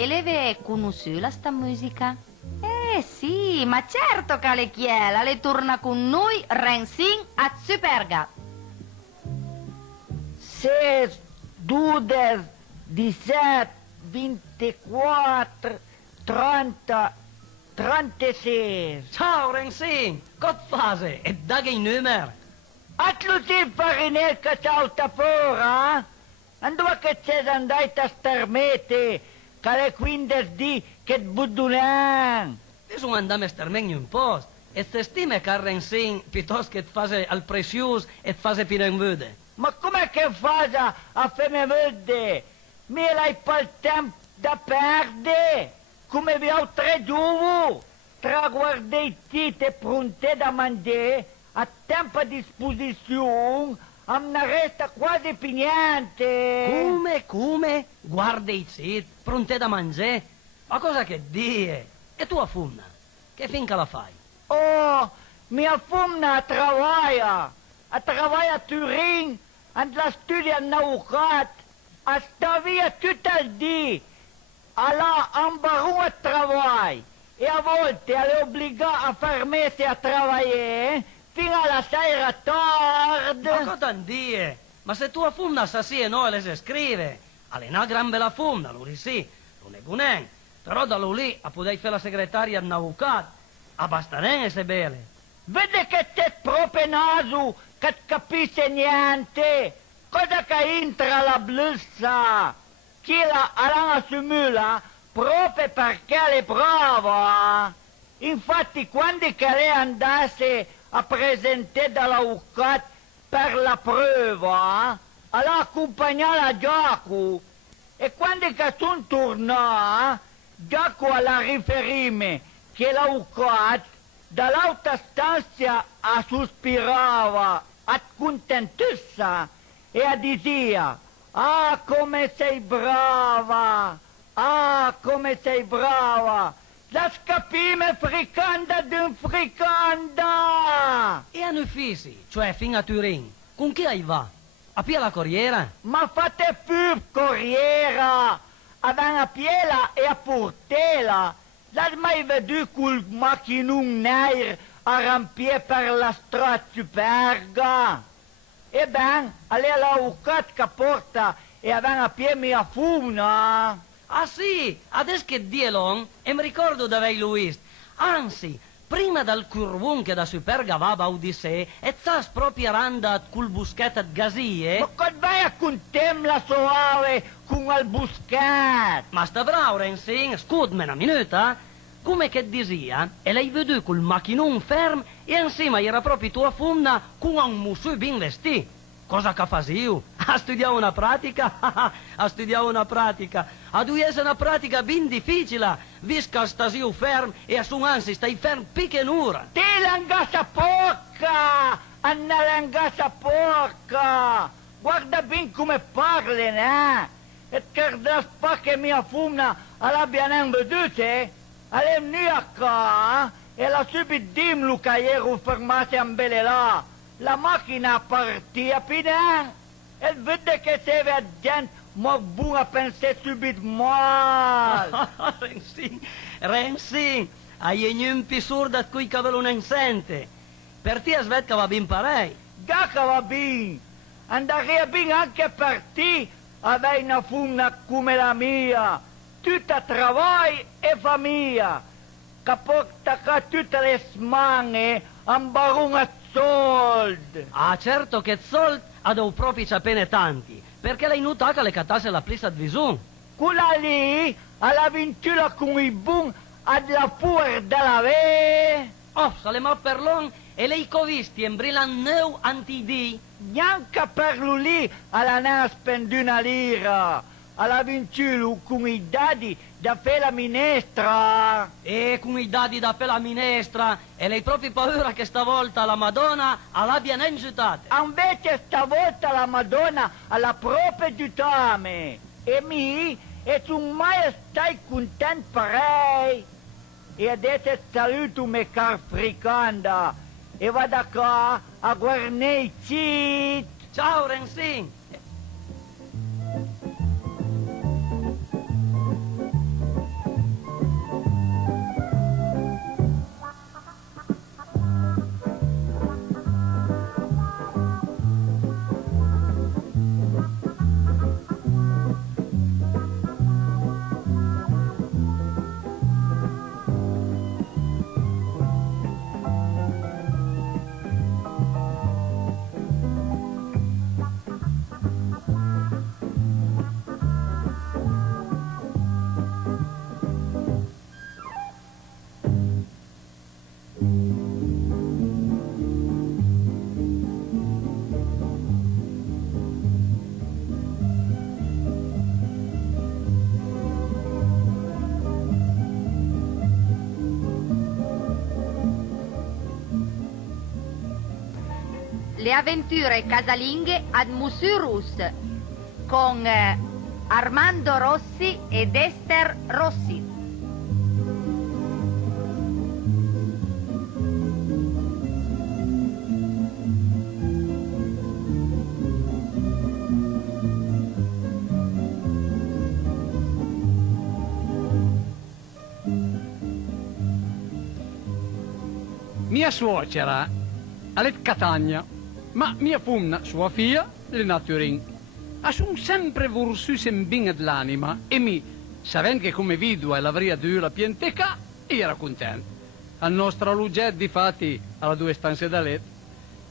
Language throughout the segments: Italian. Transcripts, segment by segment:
E le aveva conosciuta sta musica? Sì, ma certo che le chiela, le torna con noi Rensin a Superga. 16, 12, 17, 24, 30, 36. Ciao Rensin, che fai? E da che numero? Atlusi farinel che salta fuori, andò che c'è andata a starmete, che le 15 di che budunan. Bisogna andare a starmene un po'. E se stime che Rensin, piuttosto che fase al prezius e fase più in vede. Ma com'è che fai a farmi vedere? Mi l'hai pas il tempo da perdere? Come vi ho 3 giorni? Tra guardare i tite pronte da mangiare, a tempo a disposizione, a me ne resta quasi più niente. Come? Guarda i zit, pronte da mangiare? Ma cosa che die? E tu affumna? Che finca la fai? Oh, mia fumna a travaia a Turin, la studia a Naucat, a sta via tutto il dì, alla ambarù a travai, e a volte alle obbligata a fermarsi a lavorare fino alla sera tardi. Ma cosa die? Ma se tu affumna sassi e noi le si scrive, alle una gran bella fumna, lo sì, lo negunen, però da lì a poter fare la segretaria a Naucat, abbastanza se bene. Vede che c'è proprio naso, che capisce niente. Cosa che entra la blussa? Chi la alla simula proprio perché è brava. Infatti quando che lei andasse a presentare dalla UCAT per la prova, alla accompagnava Giacomo. E quando che sono tornato, Giacomo alla riferime che la UCAT dall'alta stanza a sospirava, a contentezza e a diceva: ah, come sei brava! Ah, come sei brava! La scapime fricanda d'un fricanda! E a Nufisi, cioè fino a Turin, con chi hai va? A Pia la Corriera? Ma fate più corriera! Aveva a Piela e a Portela! L'hai mai veduto col macchinone nero a rampire per la strada Superga? Ebbene, allora la UCAT che porta e aveva a piedi mia fumna. Ah sì, adesso che dielon, e mi ricordo dove Luis. Anzi, prima dal curvun che da Superga va a Odissee, e zas proprio randa col buschetto di gazie. Ma cosa vai a contemla soave con il buschetto? Ma sta bravo, Rensin, scudmi una minuta. Come che disia, e lei veduto col macchinone fermo e insieme era proprio tua fumna con un musu ben vestito. Cosa che facevo? A studiare una pratica? A studiare una pratica. A due essere una pratica ben difficile, visto che stasio fermo e a su anzi stai fermo picche un'ora. Ti langassa porca! Anna langassa porca! Guarda ben come parli, né? E che da spacche mia fumna all'abbia non vedute? Alle venuta qua e la subito dimlu che ero fermato in belle là. La macchina partia pina e vede che se vede gente ma buona pensare subito male. Rensin, hai un più sorda cui cavolo non sente. Per te Svetka va ben parei. Già che va bene, andare bene anche per te avere una fumna come la mia. Tutta travaglio e famiglia, che porta qua tutte le smane a barone soldi. Ah, certo che soldi ha dei propri sapene tanti, perché lei nota che le cattasse la plissa di visum. Quella lì all'avventura con i boom alla fuori della ve. Oh, salema per l'on e lei covisti in brillan neu antidi. Neanche per lui lì alla ne spendi una lira. All'avventura con i dadi da fare la minestra. E con i dadi da per la minestra, e lei proprio paura che stavolta la Madonna all'abbia ingiutate. Invece stavolta la Madonna alla propria giutame. E mi, e tu mai stai contento parei. E adesso saluto me car fricanda. E vado qua a guardare i cit. Ciao Rensin. Le avventure casalinghe ad Musurus con Armando Rossi ed Esther Rossi. Mia suocera, alle Catania, ma mia fumna, sua figlia, le naturin. Ha son sempre vorsus in bine dell'anima e mi, sapendo che come vidua l'avria due la pienteca, era contento. A nostra luce, difatti, alla 2 stanze da letto.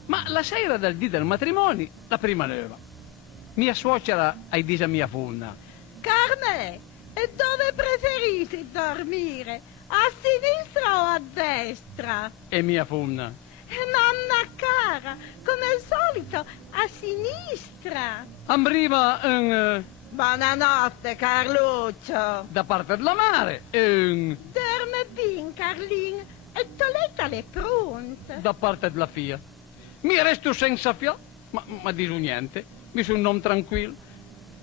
Ma la sera del dì del matrimonio, la prima neva. Mia suocera ha detto a mia fumna: Carme, e dove preferisci dormire? A sinistra o a destra? E mia fumna: Mamma cara, come al solito, a sinistra. Ambriva un... Buonanotte, Carluccio. da parte della mare e un... Dorme bien, Carlin, e Toletta le pronta. da parte della figlia. Mi resto senza fiato, ma dico niente, mi sono non tranquillo.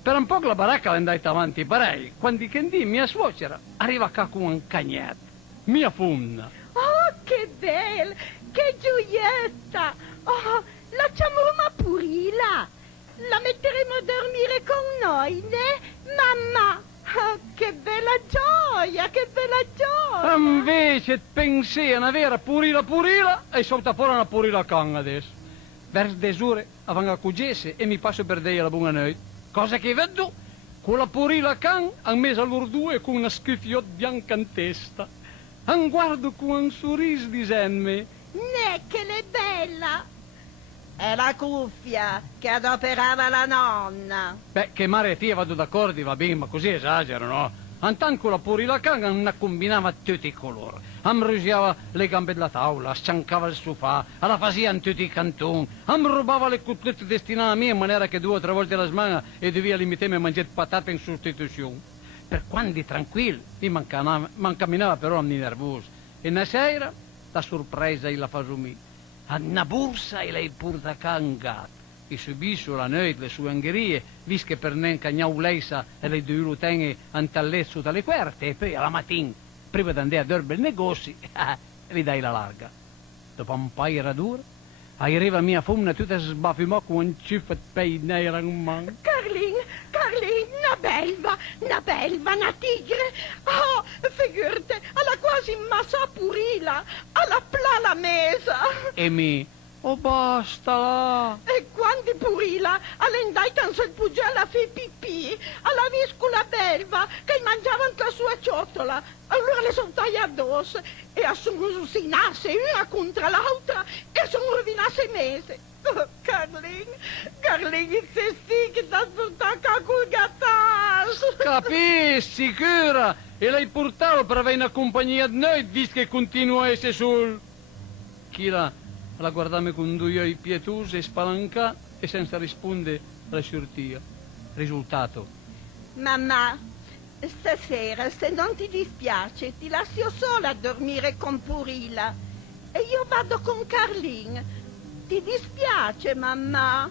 Per un po' la baracca è andata avanti parecchio, quando che mia suocera arriva qua con un cagnetto, mia fumna. Oh, che bella, che gioietta. Oh, la chiameremo Purila. La metteremo a dormire con noi, né, mamma? Oh, che bella gioia, che bella gioia. Invece pensai a una vera purila e salta fuori una purila can adesso. Verso desure avanti a cugesse e mi passo per dei la buona notte. Cosa che vedo, con la purila can ha messo loro due con una schiffiotta bianca in testa. Un guardo con un sorriso dicendomi: Né, che l'è bella. È la cuffia che adoperava la nonna. beh, che mare e figlia vado d'accordo, va bene, ma così esagero, no? Antanto la purila can non combinava tutti i colori. Amrusiava le gambe della tavola, sciancava il sofà, la faceva in tutti i cantoni, rubava le cutlette destinate a me in maniera che 2 o 3 volte alla settimana e doveva limitarmi a mangiare patate in sostituzione. Per quando tranquillo, mi mancamminava però a me nervoso. E una sera, la sorpresa e la fasumì. A una borsa e lei porta cangato. E subisce la notte le sue angherie, visto che per non cagnau leisa e le due lo tenga antallezzo dalle querte, e poi alla mattina, prima di andare a dormire al negozio, gli dai la larga. Dopo un paio d'ore, arriva mia fumna tutta sbaffimò con un ciuffo di pei nera in mano. Carlin, una belva, una tigre. Oh, figurate, alla quasi massa Purila, alla plala mesa. E mi... oh, basta là! E quando Purila all'endai tanto il pugella fi pipì, alla viscula belva che mangiavano la sua ciotola. Allora le sono tagliate addosso e sono usinasse una contro l'altra e sono rovinasse mese. Oh, Carlin, se sì che ti portato a col gattato. Capisci, cura! E lei portava per avere una compagnia di noi, visto che continua a essere sul... Chi la guardava con 2 occhi pietosi e spalancati e senza rispondere alla sciortia. Risultato: Mamma, stasera se non ti dispiace ti lascio sola a dormire con Purila e io vado con Carlin. Ti dispiace, mamma?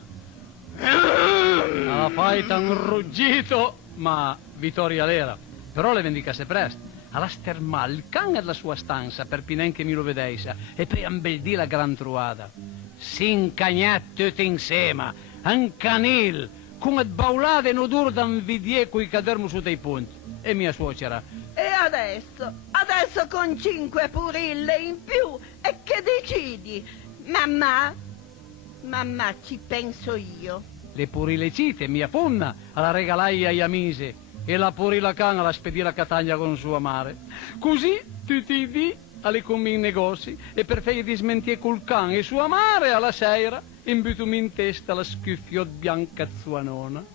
alla faita un ruggito, ma vittoria l'era. Però le vendicasse presto. Alla stermà il can alla sua stanza per pinen che mi lo vedesse e poi ambeldi la gran truada. Si incagnat tutti insieme, un canil, come baulate in odore d'invidie cui cadermo su dei punti. E mia suocera: E adesso con 5 Purille in più, e che decidi? Mamma, ci penso io. le purilecite, mia funna, alla regalai ai amici e la purila can alla spedire a Catania con sua mare. Così tutti i dì alle come in negozi e per fare di smentire col can e sua mare alla sera imbutumi in testa la schiuffiot bianca sua nonna.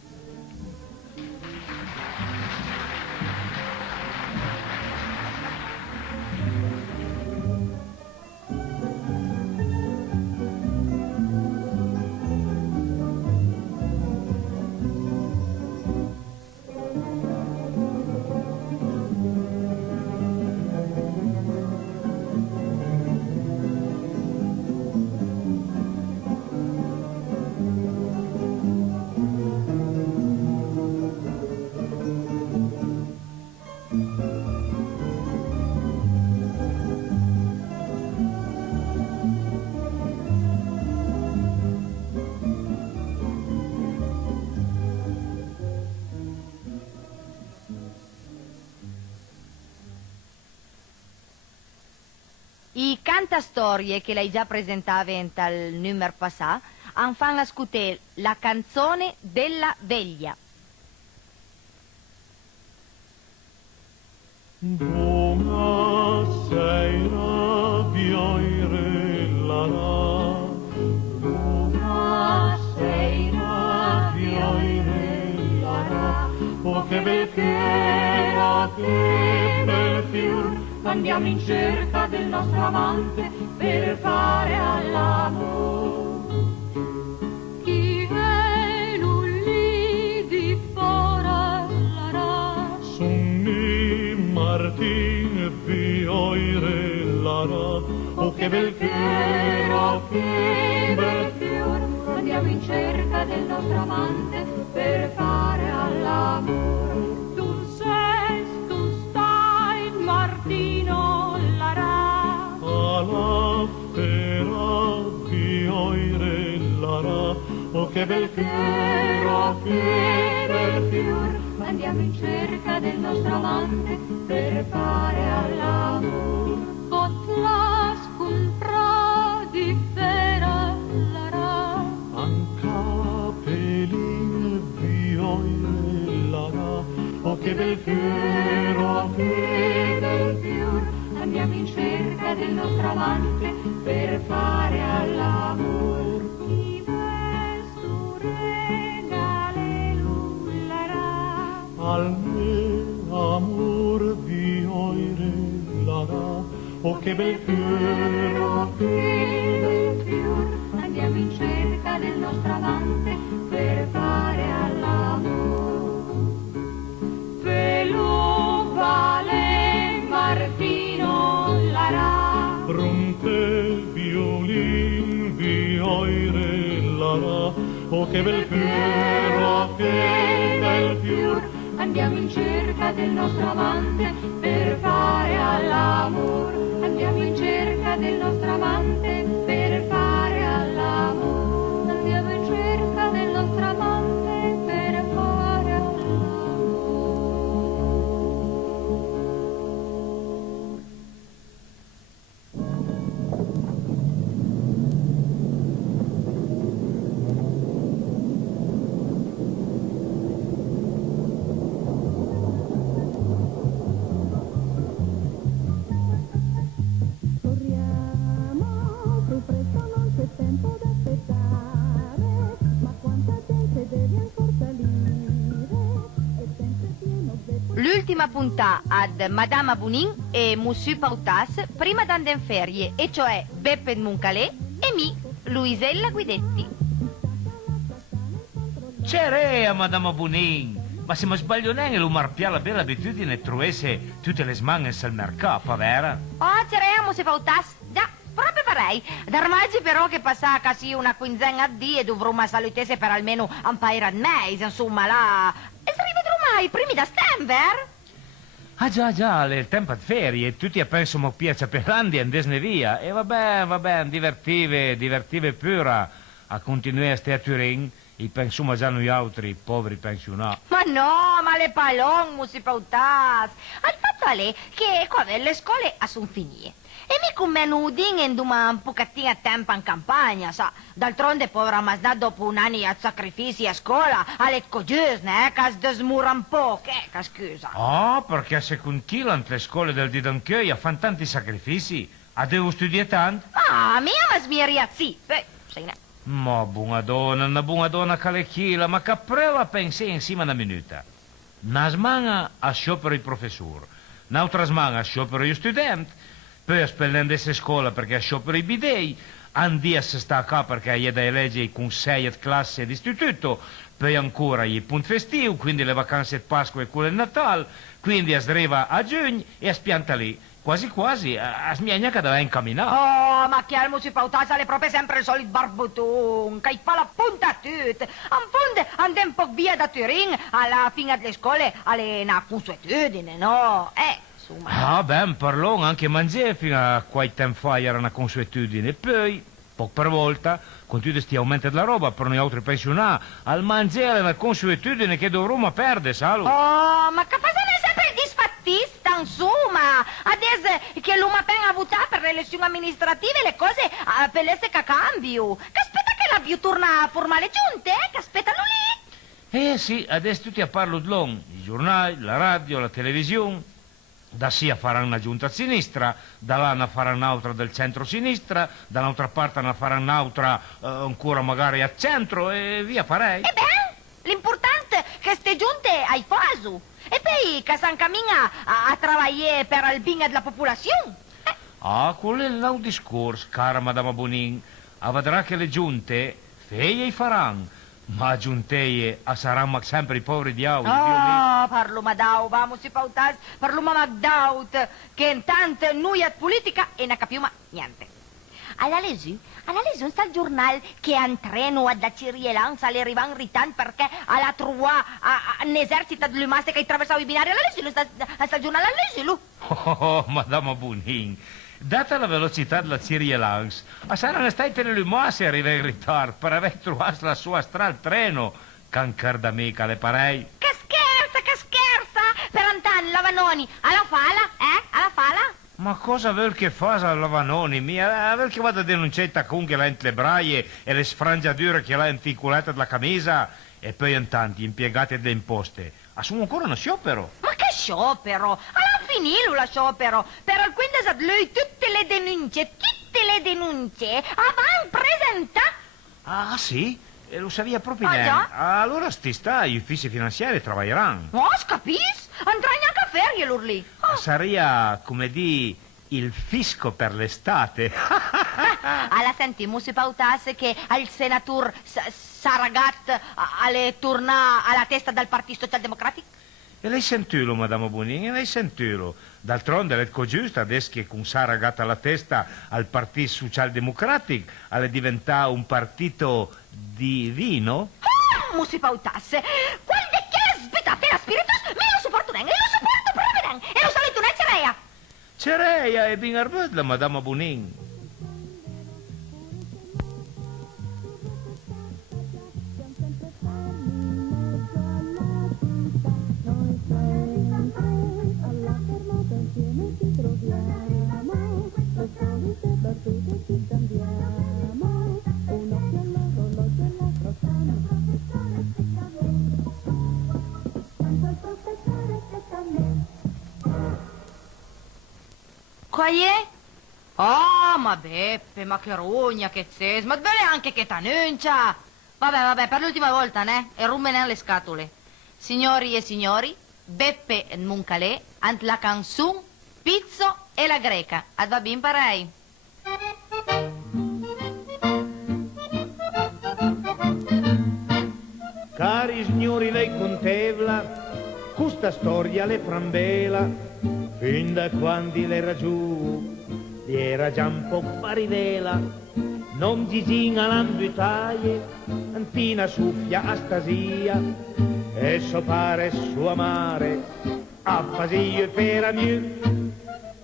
I cantastorie che lei già presentava al numero passato han fan ascoltare la canzone della veglia. Buonasera, vioirellara. Buonasera, vioirellara. Oh, che bel fiore, che bel fior. Andiamo in cerca del nostro amante per fare all'amore. Chi è lì di fora lara? Sunni Martin vioirellara. Oh, che bel fiore, che bel fior. Andiamo in cerca del nostro amante per fare all'amore. Tu stai Martino lara. Alla fera vioirellara. Oh, che bel fior, che bel fior. Andiamo in cerca del nostro amante per fare all'amore. Potlas cun fra di fera lara. Anca pelin vioirellara. Oh, che bel fior, che bel fior. Andiamo in cerca del nostro amante per fare all'amor. Chi vesturena le lullara. Al mio amor vioirellara. Oh, che bel fior, che bel fior. Andiamo in cerca del nostro amante per fare all'amor. Velo vale Martino lara. Pronte violin vioirellara. Oh, che bel fior, che bel fior. Andiamo in cerca del nostro amante per fare all'amor. Andiamo in cerca del nostro amante per fare all'amor. Andiamo in cerca del nostro amante per fare Corriamo, più presto non c'è tempo da aspettare, ma quanta gente deve ancora salire, è sempre pieno zeppo. L'ultima puntata ad Madame Abonin e Monsieur Pautas prima d'andare in ferie, e cioè Beppe Muncalè e mi, Luisella Guidetti. C'era Madame Bonin, ma se mi sbaglio neanche lo marpia la bella abitudine di trovare tutte le smanche al mercato, vera? Oh, c'era Monsieur Pautas, già, proprio farei. D'armaggi però che passa quasi una quinzena di e dovrò salutare per almeno un paio di mesi, insomma, là. E si rivedrò mai, primi da Stenver? Ah già, è il tempo di ferie, tutti pensano piace per l'Andia e andesne via. E vabbè, divertive pure a continuare a stare a Turin. I pensiamo già noi altri, poveri pensionati. Ma no, ma le palon, Monsieur Pautas. Al fatto è che qua le scuole sono finite. E mi come nudin e un pochettino a tempo in campagna, sa. D'altronde, povera Masda, dopo un anno di sacrifici a scuola, alle coggiosne, che si smura un po', che scusa. Ah, perché se continuano le scuole del Didonchioia fanno tanti sacrifici, devo studiare tanto? Ah, mia ma smiria, sì. Sei ne. Ma buona donna Calechila, ma che prova pensi insieme una minuta? Una smana a sciopero i professori, un'altra smana a sciopero gli studenti, poi a spellendo queste scuole perché a sciopero i bidei, un dia si sta qua perché gli da elegge i consigli di classe di istituto, poi ancora i punti festivi, quindi le vacanze di Pasqua e quelle di Natale, quindi a sdriva a giugno e a spianta lì. Quasi, a smiegna che deve incamminare. Oh, ma che al Monsieur Pautas è proprio sempre il solito barbotone, che fa la punta a tutte. In fondo, andare un po' via da Turin, alla fine delle scuole, alle una consuetudine, no? Insomma. Ah, ben, parlò, anche mangiare fino a qualche tempo fa era una consuetudine. Poi, poco per volta, con tutti questi aumenti della roba, per noi altri pensionati, al mangiare è una consuetudine che dovremmo perdere, salo. Oh, ma che fa sempre il disfattista, insomma. adesso che l'uomo appena votato per le elezioni amministrative le cose per l'essere che cambio. Che aspetta che la più torna a formare giunte, che aspettano lì. Sì, adesso tutti a parlo di long, i giornali, la radio, la televisione. Da sia faranno una giunta a sinistra, da là ne faranno un'altra del centro-sinistra, dall'altra parte ne faranno un'altra ancora magari a centro e via farei. E beh, l'importante è che ste giunte hai fatto. E poi che si cammina a lavorare per il bene della popolazione. Quello è un discorso, cara Madama Bonin. Vedrà che le giunte feie faranno. Ma giunteie saranno sempre i poveri diavoli. Parlo Madau, vamos si pautas, parlo Magdaut, che intanto noi a politica e ne capiamo niente. Alla lesi non sta il giornale che un treno da Cirielanza le arriva in ritardo perché alla trova un esercito di lumaste che attraversava i binari. Alla lesi non sta il giornale, alla lesi. Madama Bonin. Data la velocità della Cirielanza, saranno state le lumasse arrivare in ritardo per aver trovato la sua strada al treno. Cancar d'amica, le parei. Che scherza! Per Antan, Lavanoni, alla fala, alla fala? Ma cosa vuol che fa a Lavanoni, mia? Vuol che vada a denunciare con che l'ha in le braie e le sfrangiature che l'ha inficulate della camicia e poi in tanti impiegati delle imposte. Sono ancora uno sciopero. Ma che sciopero? Alla finito la sciopero. Per il 15 lui tutte le denunce avranno presentato. Sì? Lo sapeva proprio lei? Già? Allora sti sta, gli uffici finanziari lavoreranno. Capisci? Andrai neanche a ferie loro lì. Sarebbe, come di, il fisco per l'estate. Alla sentiamo si pautasse che al senatore Saragat alle torna alla testa del Partito Socialdemocratico? E lei sentilo, Madama Bonin, e lei sentilo. D'altronde l'ecco giusto, adesso che con Saragat alla testa al Partito Socialdemocratico, alle diventa un partito di vino? Si pautasse. Quando è che sbitate la spiritus, me lo supporto bene, io lo supporto proprio bene. E lo salito non è cerea. Cerea e ben arbedla, Madama Bonin. Quaie? Ma Beppe, ma che rogna, che zes, ma bene anche che t'annuncia. Vabbè, per l'ultima volta, ne? E rummene le scatole. Signori e signori, Beppe Muncalè, ant la canzun, Pizzo e la greca. Ad va bin parei. Cari signori, lei contevla, questa storia le frambela. Fin da quando l'era giù, gli era già un po' paridela, non gigina l'ambitaie, antina suffia a stasia, e so pare sua mare, a fasie per a miu,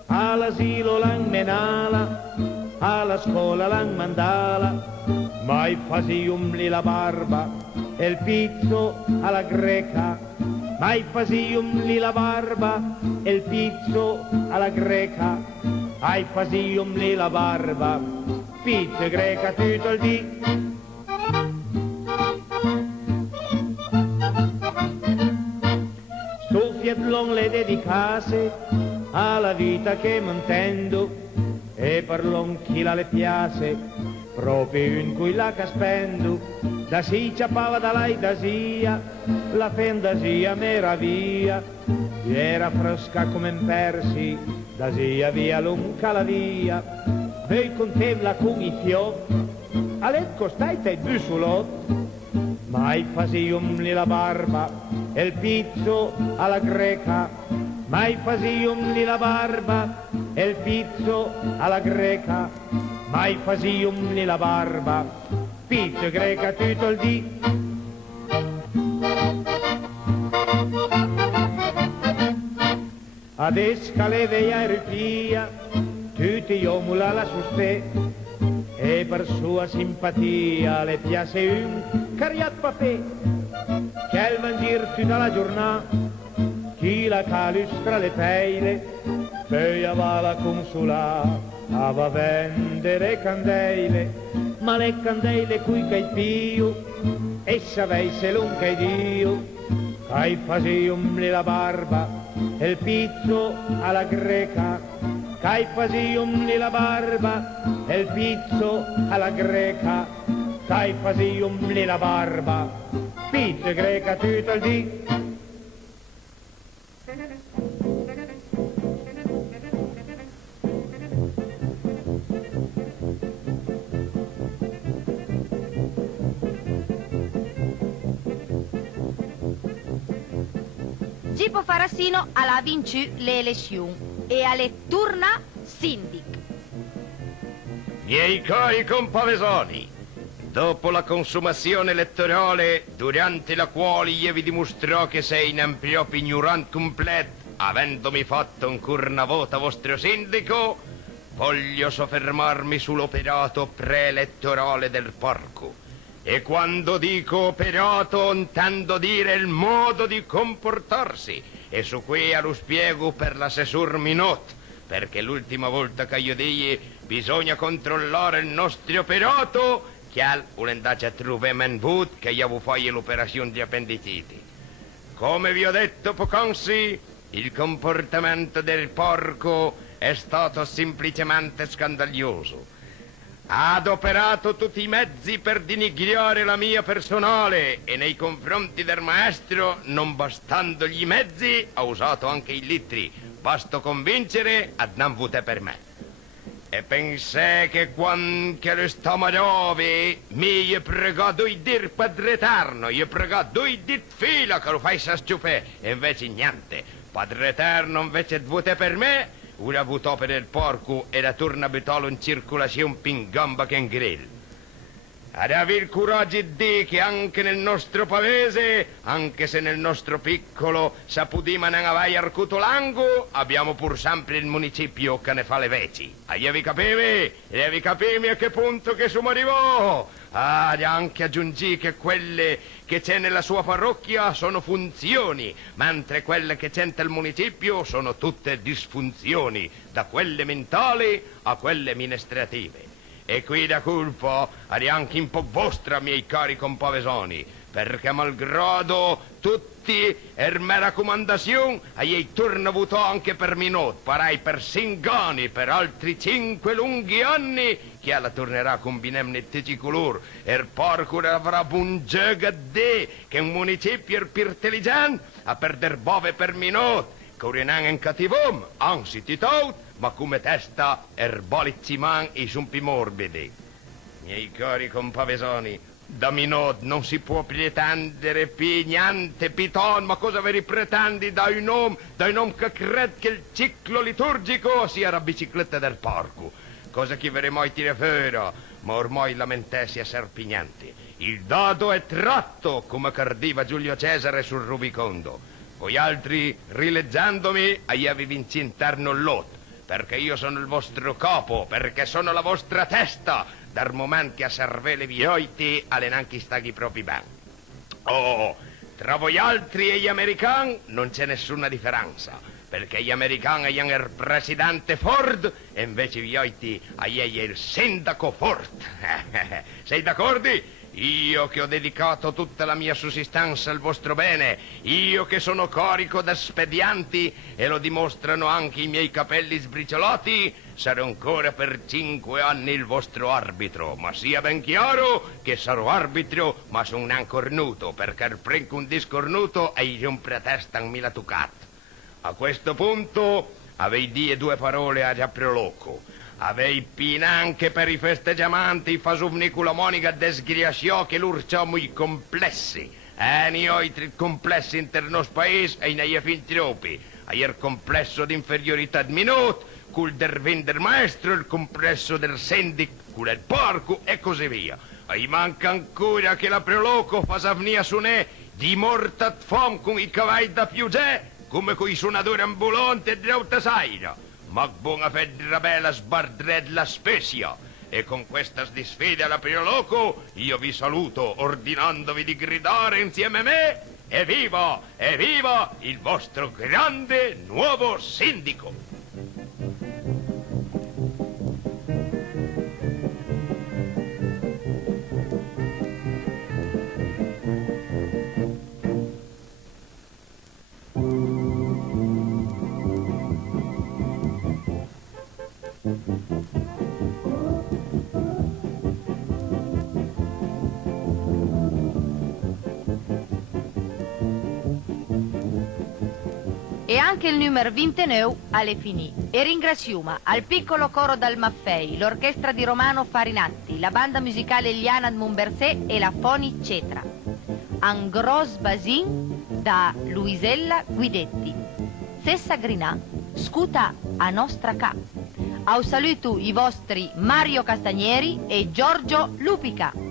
all'asilo l'han menala, alla scuola l'han mandala, mai fasium la barba, e il pizzo alla greca, mai fasium la barba, e il pizzo alla greca, ai fasium la barba, pizzo greca tutto il dì. Sto fiatlon le dedicase alla vita che m'intendo, e per l'on chi la le piace, proprio in cui la caspendo, da si ciappava da lei da sia, la fantasia meraviglia, era fresca come in persi, da sia via lunga la via, voi contevla con i fiocchi, a letto state i bussolot, mai fasium la barba, e il pizzo alla greca, mai fasium la barba, e il pizzo alla greca, mai fasium la barba, pizzo greca tutto il dì. Adesso che le veia ripia, tutti gli uomini la soste, e per sua simpatia le piace un cariat papè, che il mangir tutta la giornata, chi la calustra le peile, poi va la consulà, va a vendere candele, ma le candele qui che pio, e sapesse l'un che Dio, che faceva la barba, e il pizzo alla greca, che faceva la barba, e il pizzo alla greca, che faceva la barba, pizzo e greca tutto il dì. Gipo Farassino alla vinto le elezioni e alle turna sindic. Miei cari compavesoni, dopo la consumazione elettorale, durante la quale io vi dimostrò che sei un ampio ignorante completo, avendomi fatto ancora una volta vostro sindaco, voglio soffermarmi sull'operato preelettorale del porco. E quando dico operato intendo dire il modo di comportarsi, e su cui lo spiego per l'assessor Minot, perché l'ultima volta che io dii bisogna controllare il nostro operato, che l'andace a trovare che io vi fai l'operazione di appendiciti. Come vi ho detto poc'anzi, il comportamento del porco è stato semplicemente scandaloso. Ha adoperato tutti i mezzi per denigrare la mia personale e nei confronti del maestro, non bastandogli i mezzi, ha usato anche i litri. Basto convincere a non votare per me. E pensai che quando lo stamattina mi è pregato di dire Padre Eterno, gli è pregato di dire fila che lo fai sa stupè, e invece niente. Padre Eterno invece di votare per me, ora votò per il porco e la torna a buttare in circolazione più gamba che in grill. Ad avere il coraggio di dire che anche nel nostro paese, anche se nel nostro piccolo Sapudima non aveva arcuto l'ango, abbiamo pur sempre il municipio che ne fa le veci. Devi capirmi a che punto che siamo arrivati? Anche aggiungi che quelle che c'è nella sua parrocchia sono funzioni, mentre quelle che c'è nel municipio sono tutte disfunzioni, da quelle mentali a quelle amministrative. E qui da colpa è anche un po' vostra, miei cari compavesoni, perché malgrado tutti er mia raccomandazione, io torno votato anche per Minot, parai per 5 anni, per altri 5 lunghi anni, che la tornerà a combinare tutti coloro, er porco avrà buon gioco a te, che un municipio er più intelligente, a perder bove per Minot, che non è un cattivom, anzi ti tot, ma come testa erboliziman e sumpi morbidi. Miei cari compavesoni, da Minot non si può pretendere più niente, piton, ma cosa vi pretendi da un uomo che crede che il ciclo liturgico sia la bicicletta del porco? Cosa che vi mai tira fuori, ma ormai lamentesi a serpignanti. Il dado è tratto, come cardiva Giulio Cesare sul Rubicondo. Voi altri, rileggiandomi, avevi vinto interno il lotto, perché io sono il vostro capo, perché sono la vostra testa, dal momento che a cervelle vi oiti alle neanche staghi propri ben. Oh, tra voi altri e gli americani non c'è nessuna differenza, perché gli americani hanno il presidente Ford e invece vi oiti hanno il sindaco Ford. Sei d'accordo? Io che ho dedicato tutta la mia sussistenza al vostro bene, io che sono carico d'espedienti e lo dimostrano anche i miei capelli sbriciolati, sarò ancora per 5 anni il vostro arbitro, ma sia ben chiaro che sarò arbitro ma sono un cornuto, perché il prenco un discornuto e gli un pretesta un mila tucat. A questo punto avei die 2 parole a Giaprioloco. Avei pina anche per i festeggiamenti fasuvnicula monica desgriasciò che l'urciamo i complessi. Ne ho i complessi inter nos paese e ne hai fin troppi. Hai il complesso d'inferiorità di Minot, cul del vender maestro, il complesso del sendic, cul del porco e così via. E manca ancora che la preloco fa savnia su ne di mortat fom con i cavalli da piugè, come coi suonatori ambulanti e drauta saira. Ma buona fedra bella sbardred la specia. E con questa disfide alla Prioloco io vi saluto ordinandovi di gridare insieme a me evviva il vostro grande nuovo sindaco. E anche il numero 29 alle finì. E ringraziamo al piccolo coro dal Maffei, l'orchestra di Romano Farinatti, la banda musicale Liana Mumbersè e la Foni Cetra. Un gros basin da Luisella Guidetti. Stessa Grinà, scuta a nostra ca. Au saluto i vostri Mario Castagneri e Giorgio Lupica.